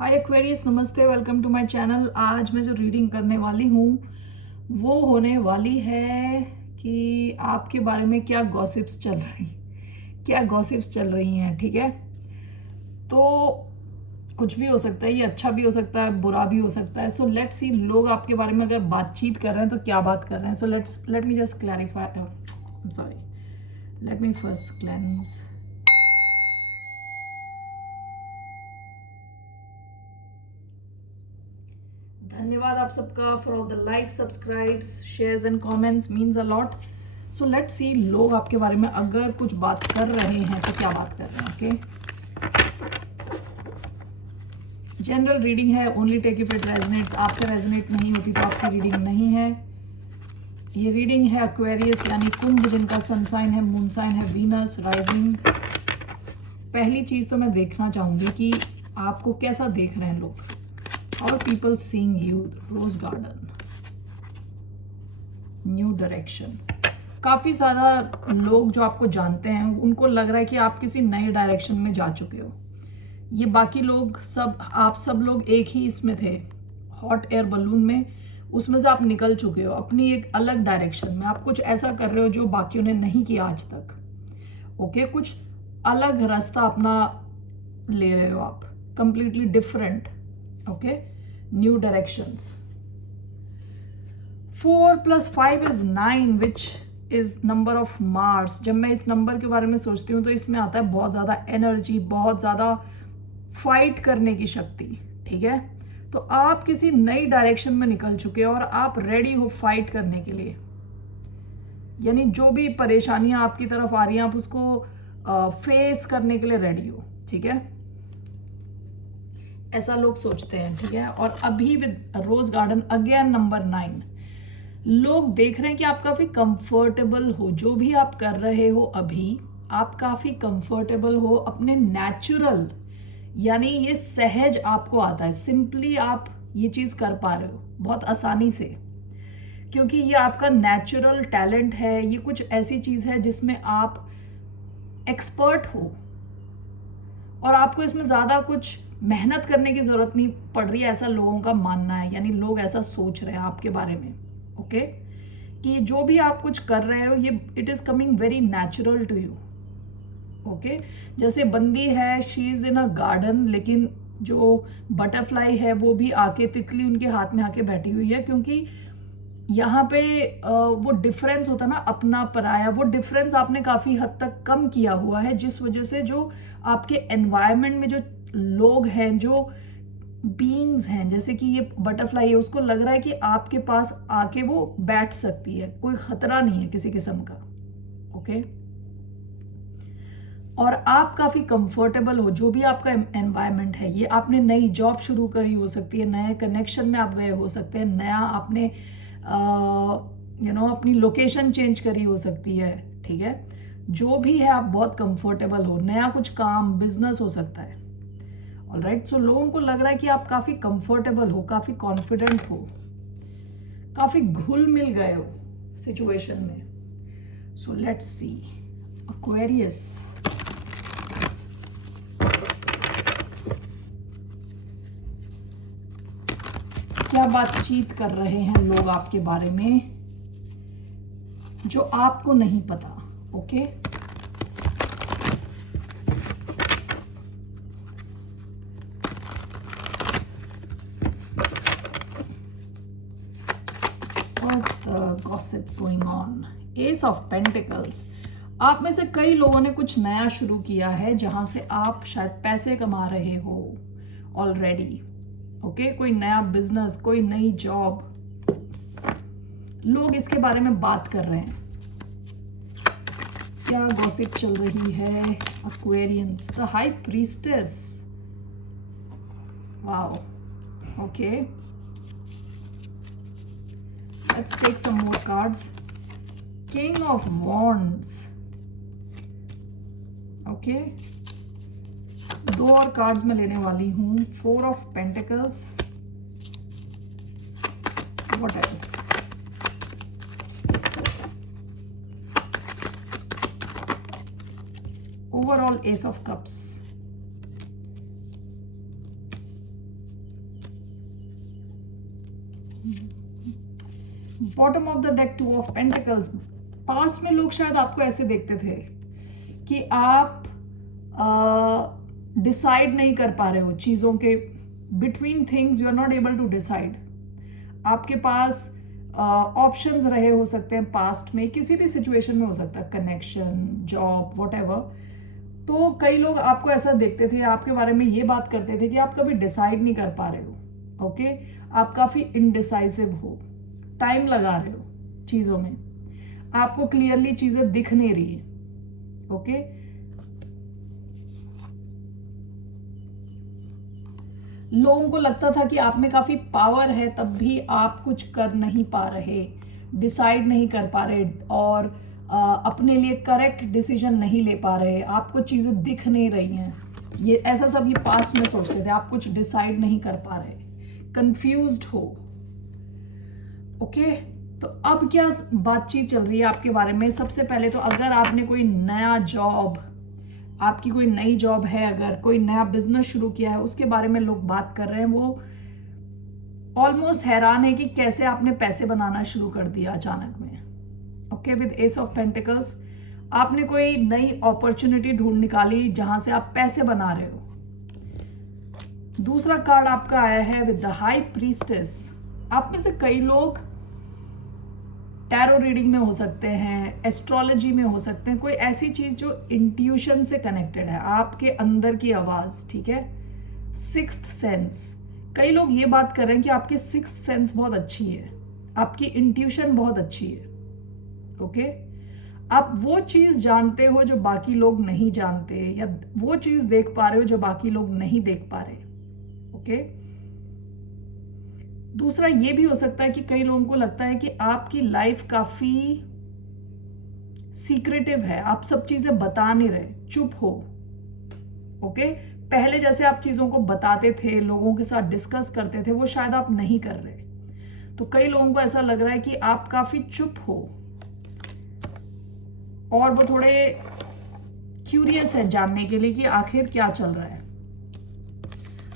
हाय Aquarius, नमस्ते, welcome to my channel. आज मैं जो रीडिंग करने वाली हूँ वो होने वाली है कि आपके बारे में क्या गॉसिप्स चल रही हैं। ठीक है, तो कुछ भी हो सकता है, ये अच्छा भी हो सकता है, बुरा भी हो सकता है। सो लेट्स सी लोग आपके बारे में अगर बातचीत कर रहे हैं तो क्या बात कर रहे हैं। So let me just clarify, sorry, let me first cleanse. धन्यवाद आप सबका for all the like, subscribes, shares and comments, means a lot. So let's see लोग आपके बारे में अगर कुछ बात कर रहे हैं तो क्या बात कर रहे हैं। ओके, जनरल रीडिंग है, only take if it resonates. आपसे रेजनेट नहीं होती तो आपकी रीडिंग नहीं है। ये रीडिंग है एक्वेरियस यानी कुंभ, जिनका सन साइन है, मून साइन है वीनस, राइजिंग। पहली चीज तो मैं देखना चाहूंगी कि आपको कैसा देख रहे हैं लोग। How people seeing you, rose garden, new direction. काफ़ी ज़्यादा लोग जो आपको जानते हैं उनको लग रहा है कि आप किसी नए डायरेक्शन में जा चुके हो। ये बाकी लोग सब, आप सब लोग एक ही इसमें थे, हॉट एयर बलून में, उसमें से आप निकल चुके हो अपनी एक अलग डायरेक्शन में। आप कुछ ऐसा कर रहे हो जो बाकियों ने नहीं किया आज तक। ओके, कुछ अलग रास्ता अपना ले रहे हो आप, completely different. Okay, new directions. 4 + 5 is 9 which is number of Mars. जब मैं इस नंबर के बारे में सोचती हूँ तो इसमें आता है बहुत ज़्यादा एनर्जी, बहुत ज़्यादा फाइट करने की शक्ति। ठीक है, तो आप किसी नई डायरेक्शन में निकल चुके हो और आप रेडी हो फाइट करने के लिए। यानी जो भी परेशानियां आपकी तरफ आ रही हैं आप उसको फेस करने के लिए रेडी हो। ठीक है, ऐसा लोग सोचते हैं। ठीक है, और अभी with rose garden again number 9, लोग देख रहे हैं कि आप काफ़ी कंफर्टेबल हो, जो भी आप कर रहे हो अभी आप काफ़ी कंफर्टेबल हो अपने नेचुरल, यानी ये सहज आपको आता है, सिंपली आप ये चीज़ कर पा रहे हो बहुत आसानी से, क्योंकि ये आपका नेचुरल टैलेंट है। ये कुछ ऐसी चीज़ है जिसमें आप एक्सपर्ट हो और आपको इसमें ज़्यादा कुछ मेहनत करने की ज़रूरत नहीं पड़ रही है, ऐसा लोगों का मानना है। यानी लोग ऐसा सोच रहे हैं आपके बारे में। ओके, कि जो भी आप कुछ कर रहे हो ये it is coming very natural to you. Okay, जैसे बंदी है, she is in a garden, लेकिन जो बटरफ्लाई है वो भी आके, तितली उनके हाथ में आके बैठी हुई है, क्योंकि यहाँ पे वो डिफरेंस होता है ना, अपना पराया, वो डिफरेंस आपने काफ़ी हद तक कम किया हुआ है, जिस वजह से जो आपके एनवायरनमेंट में जो लोग हैं, जो बीइंग्स हैं, जैसे कि ये बटरफ्लाई है, उसको लग रहा है कि आपके पास आके वो बैठ सकती है, कोई खतरा नहीं है किसी किस्म का। ओके, और आप काफ़ी कंफर्टेबल हो, जो भी आपका एनवायरनमेंट है। ये आपने नई जॉब शुरू करी हो सकती है, नए कनेक्शन में आप गए हो सकते हैं, नया आपने अपनी लोकेशन चेंज करी हो सकती है। ठीक है, जो भी है आप बहुत कंफर्टेबल हो, नया कुछ काम, बिजनेस हो सकता है। ऑलराइट, सो लोगों को लग रहा है कि आप काफ़ी कंफर्टेबल हो, काफ़ी कॉन्फिडेंट हो, काफ़ी घुल मिल गए हो सिचुएशन में। सो लेट्स सी एक्वेरियस, क्या बातचीत कर रहे हैं लोग आपके बारे में जो आपको नहीं पता। Okay, what's the gossip going on. S of pentacles. आप में से कई लोगों ने कुछ नया शुरू किया है जहां से आप शायद पैसे कमा रहे हो ऑलरेडी। ओके, कोई नया बिजनेस, कोई नई जॉब, लोग इसके बारे में बात कर रहे हैं। क्या गॉसिप चल रही है Aquarians. The high priestess, wow. Okay, let's take some more cards. King of wands. Okay, 2 और कार्ड्स मैं लेने वाली हूँ। 4 of pentacles, what else. Overall ace of cups, bottom of the deck, 2 of pentacles. Past में लोग शायद आपको ऐसे देखते थे कि आप डिसाइड नहीं कर पा रहे हो चीज़ों के, between things you are not able to decide. आपके पास ऑप्शंस रहे हो सकते हैं पास्ट में, किसी भी सिचुएशन में हो सकता है, कनेक्शन, जॉब, व्हाटएवर। तो कई लोग आपको ऐसा देखते थे, आपके बारे में ये बात करते थे कि आप कभी डिसाइड नहीं कर पा रहे हो। ओके, आप काफ़ी इनडिसाइसिव हो, टाइम लगा रहे हो चीज़ों में, आपको क्लियरली चीज़ें दिख नहीं रही है। ओके, लोगों को लगता था कि आप में काफ़ी पावर है, तब भी आप कुछ कर नहीं पा रहे, डिसाइड नहीं कर पा रहे, और अपने लिए करेक्ट डिसीजन नहीं ले पा रहे, आपको चीज़ें दिख नहीं रही हैं। ये ऐसा सब ये पास्ट में सोचते थे, आप कुछ डिसाइड नहीं कर पा रहे, कंफ्यूज्ड हो। ओके, तो अब क्या बातचीत चल रही है आपके बारे में। सबसे पहले तो अगर आपने कोई नया जॉब, आपकी कोई नई जॉब है, अगर कोई नया बिजनेस शुरू किया है, उसके बारे में लोग बात कर रहे हैं। वो ऑलमोस्ट हैरान है कि कैसे आपने पैसे बनाना शुरू कर दिया अचानक में। Okay, with S of pentacles, आपने कोई नई अपॉर्चुनिटी ढूंढ निकाली जहां से आप पैसे बना रहे हो। दूसरा कार्ड आपका आया है विद द हाई प्रीस्टेस। आप में से कई लोग टैरो रीडिंग में हो सकते हैं, एस्ट्रोलॉजी में हो सकते हैं, कोई ऐसी चीज़ जो इंट्यूशन से कनेक्टेड है, आपके अंदर की आवाज़, ठीक है, सिक्स्थ सेंस। कई लोग ये बात कर रहे हैं कि आपकी सिक्स्थ सेंस बहुत अच्छी है, आपकी इंट्यूशन बहुत अच्छी है। ओके, आप वो चीज़ जानते हो जो बाकी लोग नहीं जानते, या वो चीज़ देख पा रहे हो जो बाकी लोग नहीं देख पा रहे। ओके, दूसरा ये भी हो सकता है कि कई लोगों को लगता है कि आपकी लाइफ काफ़ी सीक्रेटिव है, आप सब चीज़ें बता नहीं रहे, चुप हो। ओके, पहले जैसे आप चीज़ों को बताते थे, लोगों के साथ डिस्कस करते थे, वो शायद आप नहीं कर रहे। तो कई लोगों को ऐसा लग रहा है कि आप काफ़ी चुप हो, और वो थोड़े क्यूरियस है जानने के लिए कि आखिर क्या चल रहा है।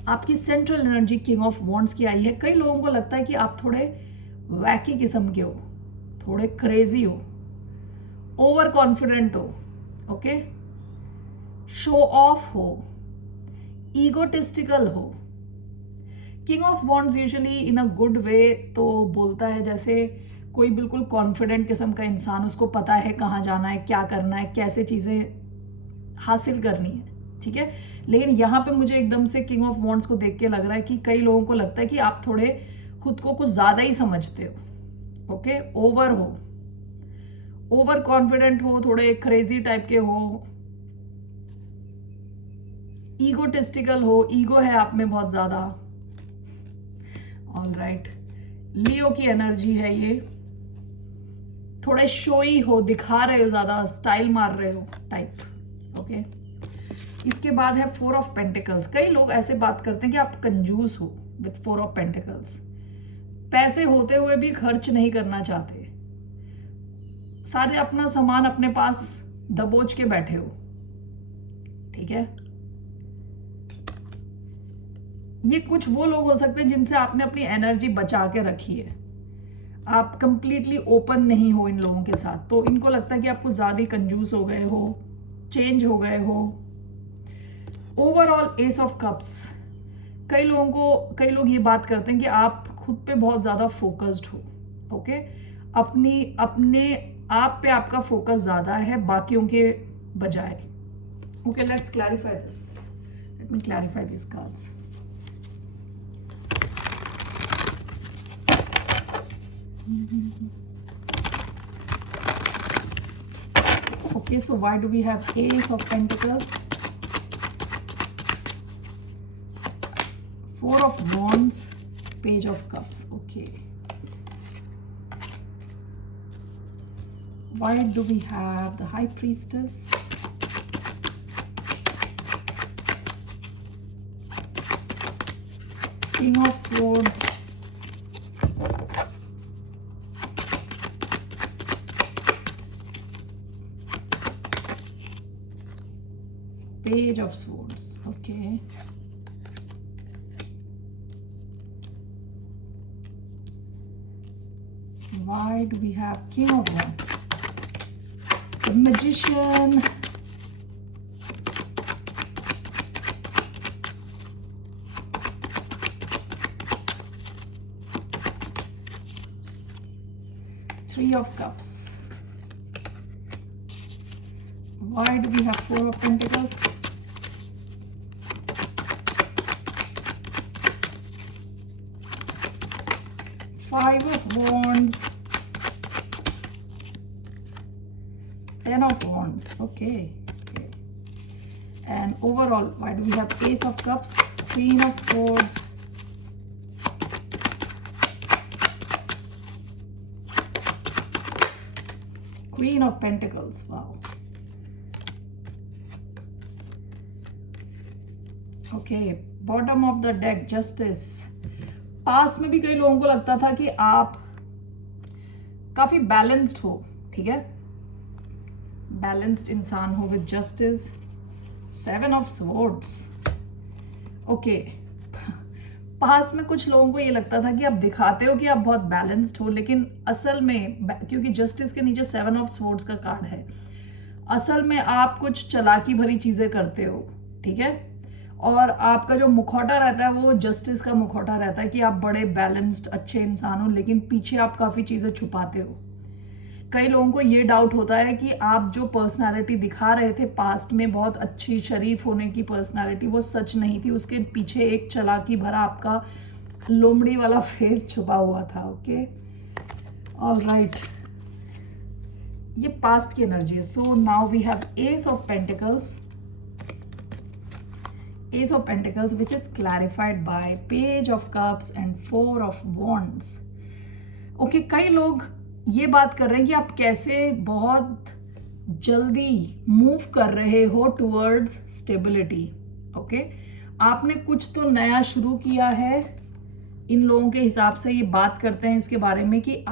आपकी central energy king of wands की आई है। कई लोगों को लगता है कि आप थोड़े वैकी किस्म के हो, थोड़े क्रेजी हो, ओवर कॉन्फिडेंट हो। ओके, शो ऑफ हो, ईगोटिस्टिकल हो। King of wands usually in a good way तो बोलता है जैसे कोई बिल्कुल कॉन्फिडेंट किस्म का इंसान, उसको पता है कहाँ जाना है, क्या करना है, कैसे चीज़ें हासिल करनी है, ठीक है। लेकिन यहाँ पे मुझे एकदम से किंग ऑफ वॉन्ड्स को देख के लग रहा है कि कई लोगों को लगता है कि आप थोड़े खुद को कुछ ज़्यादा ही समझते हो। ओके, ओवर हो, ओवर कॉन्फिडेंट हो, थोड़े क्रेजी टाइप के हो, ईगोटिस्टिकल हो, ईगो है आप में बहुत ज़्यादा। ऑल राइट, लियो की एनर्जी है ये, थोड़े शोई हो, दिखा रहे हो ज़्यादा, स्टाइल मार रहे हो टाइप। ओके, इसके बाद है 4 ऑफ पेंटिकल्स। कई लोग ऐसे बात करते हैं कि आप कंजूस हो विथ 4 ऑफ पेंटिकल्स, पैसे होते हुए भी खर्च नहीं करना चाहते, सारे अपना सामान अपने पास दबोच के बैठे हो, ठीक है। ये कुछ वो लोग हो सकते हैं जिनसे आपने अपनी एनर्जी बचा के रखी है, आप कंप्लीटली ओपन नहीं हो इन लोगों के साथ, तो इनको लगता है कि आप कुछ ज़्यादा ही कंजूस हो गए हो, चेंज हो गए हो। ओवरऑल एस ऑफ कप्स, कई लोग ये बात करते हैं कि आप खुद पे बहुत ज़्यादा फोकस्ड हो। ओके, अपने आप पे आपका फोकस ज़्यादा है बाकियों के बजाय। Okay, let's clarify this, let me clarify this cards. Okay, so why do we have Ace of Pentacles, 4 of Wands, Page of Cups? Okay, why do we have the High Priestess, King of Swords, Page of Swords? Okay, Why do we have King of Wands? The Magician. Three of Cups. Why do we have Four of Pentacles? Five of Wands. Ten of Wands. Okay. And overall, why do we have Ace of Cups, Queen of Swords, Queen of Pentacles? Wow. Okay, bottom of the deck, Justice. Past में भी कई लोगों को लगता था कि आप काफी बैलेंस्ड हो, ठीक है, बैलेंस्ड इंसान हो with justice, seven of swords. Okay, past में कुछ लोगों को ये लगता था कि आप दिखाते हो कि आप बहुत बैलेंस्ड हो, लेकिन असल में, क्योंकि जस्टिस के नीचे सेवन ऑफ स्वॉर्ड्स का कार्ड है, असल में आप कुछ चालाकी भरी चीजें करते हो, ठीक है, और आपका जो मुखौटा रहता है वो जस्टिस का मुखौटा रहता है कि आप बड़े बैलेंस्ड अच्छे इंसान हो, लेकिन पीछे आप काफ़ी चीज़ें छुपाते हो. कई लोगों को ये डाउट होता है कि आप जो पर्सनालिटी दिखा रहे थे पास्ट में, बहुत अच्छी शरीफ होने की पर्सनालिटी, वो सच नहीं थी, उसके पीछे एक चालाकी भरा आपका लोमड़ी वाला फेस छुपा हुआ था. ओके, ऑलराइट, ये पास्ट की एनर्जी है. So now we have ace of pentacles, Ace of Pentacles, which is clarified by Page of Cups and Four of Wands. Okay, कई लोग ये बात कर रहे हैं कि आप कैसे बहुत जल्दी मूव कर रहे हो टुवर्ड्स स्टेबिलिटी. ओके, आपने कुछ तो नया शुरू किया है. इन लोगों के हिसाब से ये बात करते हैं इसके बारे में कि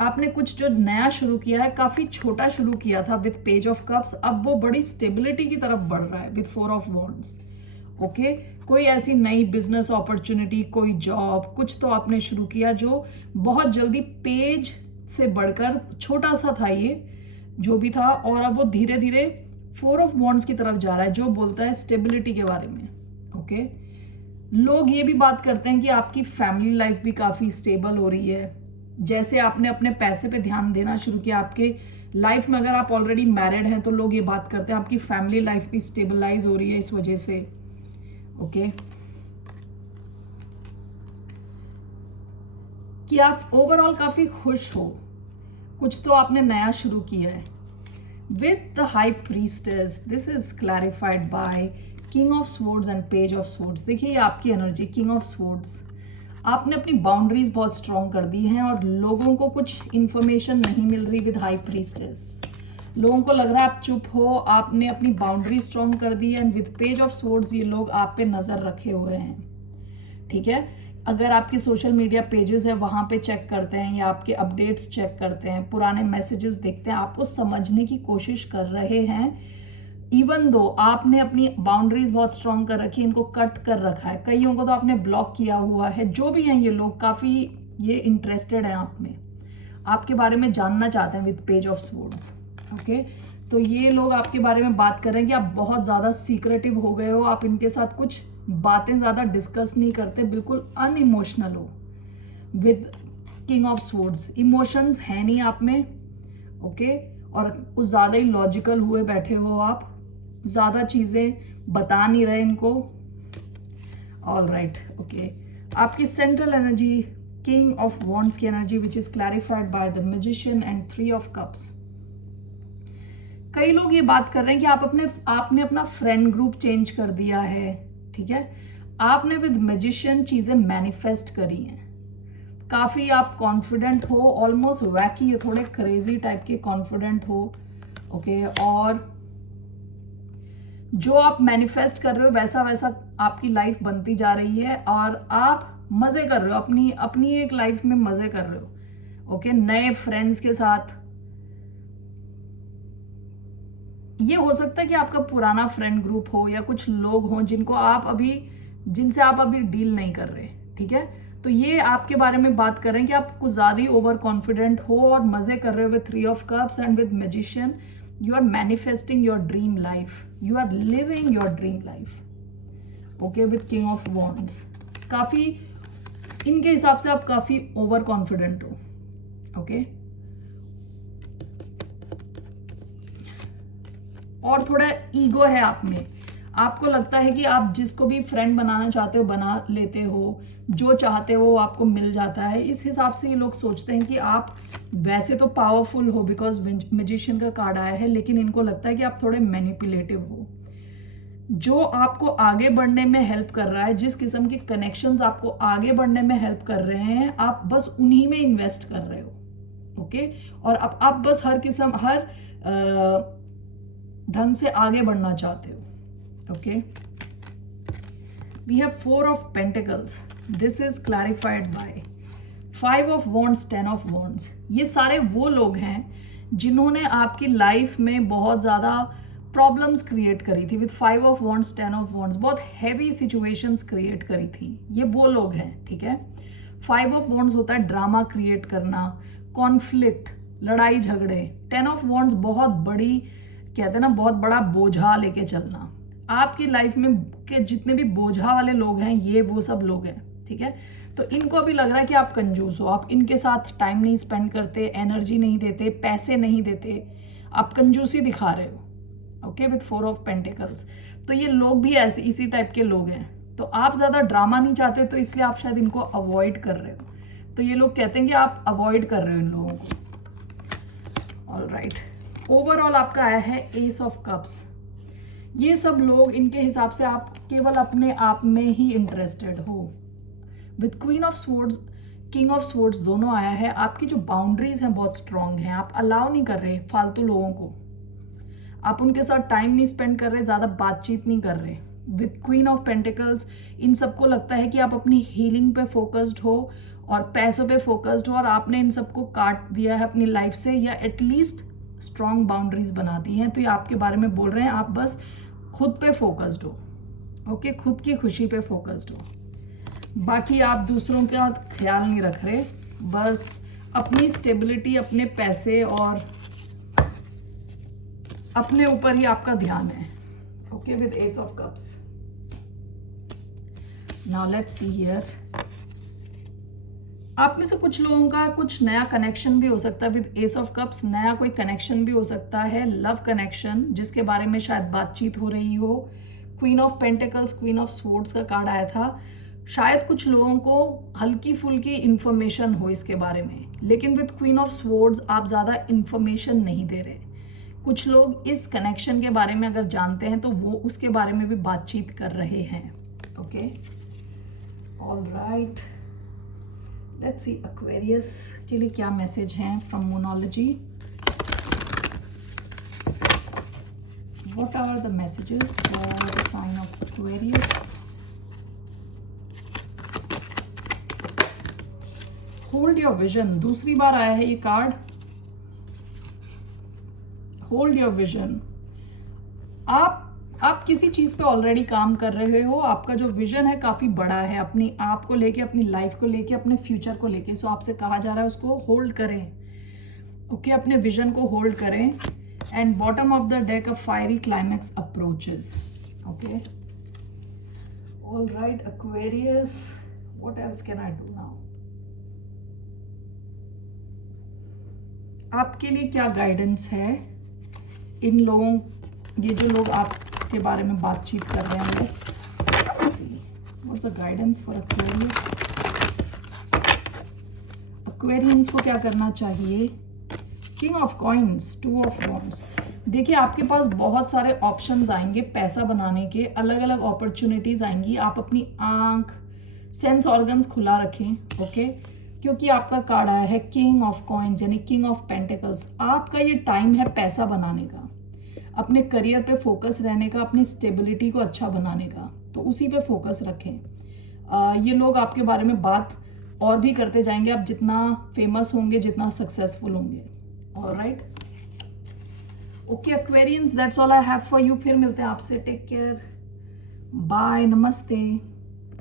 आपने कुछ जो नया शुरू किया है, काफ़ी छोटा शुरू किया था विथ पेज ऑफ कप्स, अब वो बड़ी स्टेबिलिटी की तरफ बढ़ रहा है with four of wands. Okay, कोई ऐसी नई बिजनेस अपॉर्चुनिटी, कोई जॉब, कुछ तो आपने शुरू किया जो बहुत जल्दी पेज से बढ़कर छोटा सा था ये जो भी था, और अब वो धीरे धीरे फोर ऑफ वॉन्ड्स की तरफ जा रहा है, जो बोलता है स्टेबिलिटी के बारे में. ओके, लोग ये भी बात करते हैं कि आपकी फैमिली लाइफ भी काफ़ी स्टेबल हो रही है. जैसे आपने अपने पैसे पे ध्यान देना शुरू किया, आपके लाइफ में अगर आप ऑलरेडी मैरिड हैं तो लोग ये बात करते हैं आपकी फैमिली लाइफ भी स्टेबलाइज हो रही है इस वजह से. ओके, कि आप ओवरऑल काफी खुश हो, कुछ तो आपने नया शुरू किया है. With the high priestess, this is clarified by king of swords and page of swords. देखिए, ये आपकी एनर्जी, किंग ऑफ स्वॉर्ड्स, आपने अपनी बाउंड्रीज बहुत स्ट्रॉन्ग कर दी हैं और लोगों को कुछ इंफॉर्मेशन नहीं मिल रही विद हाई प्रीस्टेस. लोगों को लग रहा है आप चुप हो, आपने अपनी बाउंड्री स्ट्रॉन्ग कर दी है. And with page of swords ये लोग आप पे नज़र रखे हुए हैं, ठीक है. अगर आपके सोशल मीडिया पेजेस है वहाँ पे चेक करते हैं या आपके अपडेट्स चेक करते हैं, पुराने मैसेजेस देखते हैं, आपको समझने की कोशिश कर रहे हैं. इवन दो आपने अपनी बाउंड्रीज बहुत स्ट्रॉन्ग कर रखी है, इनको कट कर रखा है, कईयों को तो आपने ब्लॉक किया हुआ है. जो भी हैं ये लोग काफ़ी ये इंटरेस्टेड हैं आप में, आपके बारे में जानना चाहते हैं with page of swords. Okay, तो ये लोग आपके बारे में बात कर रहे हैं कि आप बहुत ज़्यादा सीक्रेटिव हो गए हो, आप इनके साथ कुछ बातें ज़्यादा डिस्कस नहीं करते, बिल्कुल अनइमोशनल हो. With king of swords emotions है नहीं आप में. ओके, और कुछ ज़्यादा ही लॉजिकल हुए बैठे हो आप, ज़्यादा चीज़ें बता नहीं रहे इनको. ऑल राइट, ओके, आपकी central energy king of wands की energy which is clarified by the magician and three of cups. कई लोग ये बात कर रहे हैं कि आपने अपना फ्रेंड ग्रुप चेंज कर दिया है, ठीक है. आपने विद मैजिशियन चीज़ें मैनिफेस्ट करी हैं, काफ़ी आप कॉन्फिडेंट हो, ऑलमोस्ट वैकी, थोड़े क्रेजी टाइप के कॉन्फिडेंट हो. ओके, और जो आप मैनिफेस्ट कर रहे हो वैसा वैसा आपकी लाइफ बनती जा रही है और आप मज़े कर रहे हो, अपनी एक लाइफ में मज़े कर रहे हो. ओके, नए फ्रेंड्स के साथ. ये हो सकता है कि आपका पुराना फ्रेंड ग्रुप हो या कुछ लोग हों जिनसे आप अभी डील नहीं कर रहे, ठीक है. तो ये आपके बारे में बात कर रहे हैं कि आप कुछ ज़्यादा ही ओवर कॉन्फिडेंट हो और मज़े कर रहे हो with 3 of cups and with magician. You are manifesting your dream life, you are living your dream life. Okay, with king of wands काफ़ी इनके हिसाब से आप काफ़ी ओवर कॉन्फिडेंट हो। ओके, और थोड़ा ईगो है आप में, आपको लगता है कि आप जिसको भी फ्रेंड बनाना चाहते हो बना लेते हो, जो चाहते हो वो आपको मिल जाता है। इस हिसाब से ये लोग सोचते हैं कि आप वैसे तो पावरफुल हो बिकॉज मैजिशियन का कार्ड आया है, लेकिन इनको लगता है कि आप थोड़े मैनिपुलेटिव हो। जो आपको आगे बढ़ने में हेल्प कर रहा है, जिस किस्म के कनेक्शंस आपको आगे बढ़ने में हेल्प कर रहे हैं, आप बस उन्हीं में इन्वेस्ट कर रहे हो। ओके, और अब आप बस हर ढंग से आगे बढ़ना चाहते हो। Okay, we have 4 of pentacles, this is clarified by 5 of wands, 10 of wands. ये सारे वो लोग हैं जिन्होंने आपकी लाइफ में बहुत ज़्यादा प्रॉब्लम्स क्रिएट करी थी। With 5 of wands, 10 of wands, बहुत हैवी सिचुएशंस क्रिएट करी थी। ये वो लोग हैं, ठीक है। 5 ऑफ वॉन्ड्स होता है ड्रामा क्रिएट करना, कॉन्फ्लिक्ट, लड़ाई झगड़े। 10 ऑफ वॉन्ड्स बहुत बड़ी, कहते हैं ना, बहुत बड़ा बोझा लेके चलना। आपकी लाइफ में के जितने भी बोझा वाले लोग हैं, ये वो सब लोग हैं, ठीक है। तो इनको अभी लग रहा है कि आप कंजूस हो, आप इनके साथ टाइम नहीं स्पेंड करते, एनर्जी नहीं देते, पैसे नहीं देते, आप कंजूसी दिखा रहे हो। Okay, with 4 of pentacles. तो ये लोग भी ऐसे इसी टाइप के लोग हैं। तो आप ज़्यादा ड्रामा नहीं चाहते, तो इसलिए आप शायद इनको अवॉइड कर रहे हो। तो ये लोग कहते हैं कि आप अवॉइड कर रहे हो इन लोगों को। ऑलराइट, ओवरऑल आपका आया है एस ऑफ कप्स। ये सब लोग, इनके हिसाब से आप केवल अपने आप में ही इंटरेस्टेड हो। With queen of swords, king of swords दोनों आया है। आपकी जो बाउंड्रीज हैं बहुत स्ट्रांग हैं, आप अलाउ नहीं कर रहे फालतू लोगों को, आप उनके साथ टाइम नहीं स्पेंड कर रहे, ज़्यादा बातचीत नहीं कर रहे। विद क्वीन ऑफ पेंटिकल्स, इन सबको लगता है कि आप अपनी हीलिंग पे फोकस्ड हो और पैसों पे फोकस्ड हो, और आपने इन सबको काट दिया है अपनी लाइफ से, या एटलीस्ट स्ट्रॉन्ग बाउंड्रीज बना दी हैं। तो ये आपके बारे में बोल रहे हैं आप बस खुद पे फोकस्ड हो। ओके, खुद की खुशी पे फोकस्ड हो, बाकी आप दूसरों का ख्याल नहीं रख रहे, बस अपनी स्टेबिलिटी, अपने पैसे और अपने ऊपर ही आपका ध्यान है। Okay, with S of cups. Now let's see here, आप में से कुछ लोगों का कुछ नया कनेक्शन भी हो सकता है। विद एस ऑफ कप्स नया कोई कनेक्शन भी हो सकता है, लव कनेक्शन, जिसके बारे में शायद बातचीत हो रही हो। Queen of pentacles, queen of swords का कार्ड आया था। शायद कुछ लोगों को हल्की फुल्की इंफॉर्मेशन हो इसके बारे में, लेकिन विद क्वीन ऑफ स्वॉर्ड्स आप ज़्यादा इंफॉर्मेशन नहीं दे रहे। कुछ लोग इस कनेक्शन के बारे में अगर जानते हैं तो वो उसके बारे में भी बातचीत कर रहे हैं। Okay, alright, let's see Aquarius के लिए क्या मैसेज हैं फ्रॉम मोनोलॉजी। What are the messages for the sign of Aquarius. Hold your vision, दूसरी बार आया है ये कार्ड। होल्ड योर विजन, आप किसी चीज़ पे ऑलरेडी काम कर रहे हो, आपका जो विजन है काफ़ी बड़ा है, अपनी आप को लेके, अपनी लाइफ को लेके, अपने फ्यूचर को लेके। सो आपसे कहा जा रहा है उसको होल्ड करें। ओके, अपने विजन को होल्ड करें। And bottom of the deck, a fiery climax approaches. Okay, alright Aquarius, what else can I do now. आपके लिए क्या गाइडेंस है इन लोगों, ये जो लोग आपके बारे में बातचीत कर रहे हैं। Let's see what's the guidance for Aquarius. Aquarians को क्या करना चाहिए। King of coins, 2 of wands. देखिए, आपके पास बहुत सारे ऑप्शंस आएंगे पैसा बनाने के, अलग अलग अपॉर्चुनिटीज आएंगी। आप अपनी आंख, सेंस ऑर्गन्स खुला रखें। ओके, क्योंकि आपका कार्ड आया है किंग ऑफ कॉइन्स, यानी किंग ऑफ पेंटिकल्स। आपका ये टाइम है पैसा बनाने का, अपने करियर पे फोकस रहने का, अपनी स्टेबिलिटी को अच्छा बनाने का, तो उसी पे फोकस रखें। ये लोग आपके बारे में बात और भी करते जाएंगे, आप जितना फेमस होंगे, जितना सक्सेसफुल होंगे। Alright, okay Aquarians, that's all I have for you. फिर मिलते हैं आपसे, टेक केयर, बाय, नमस्ते।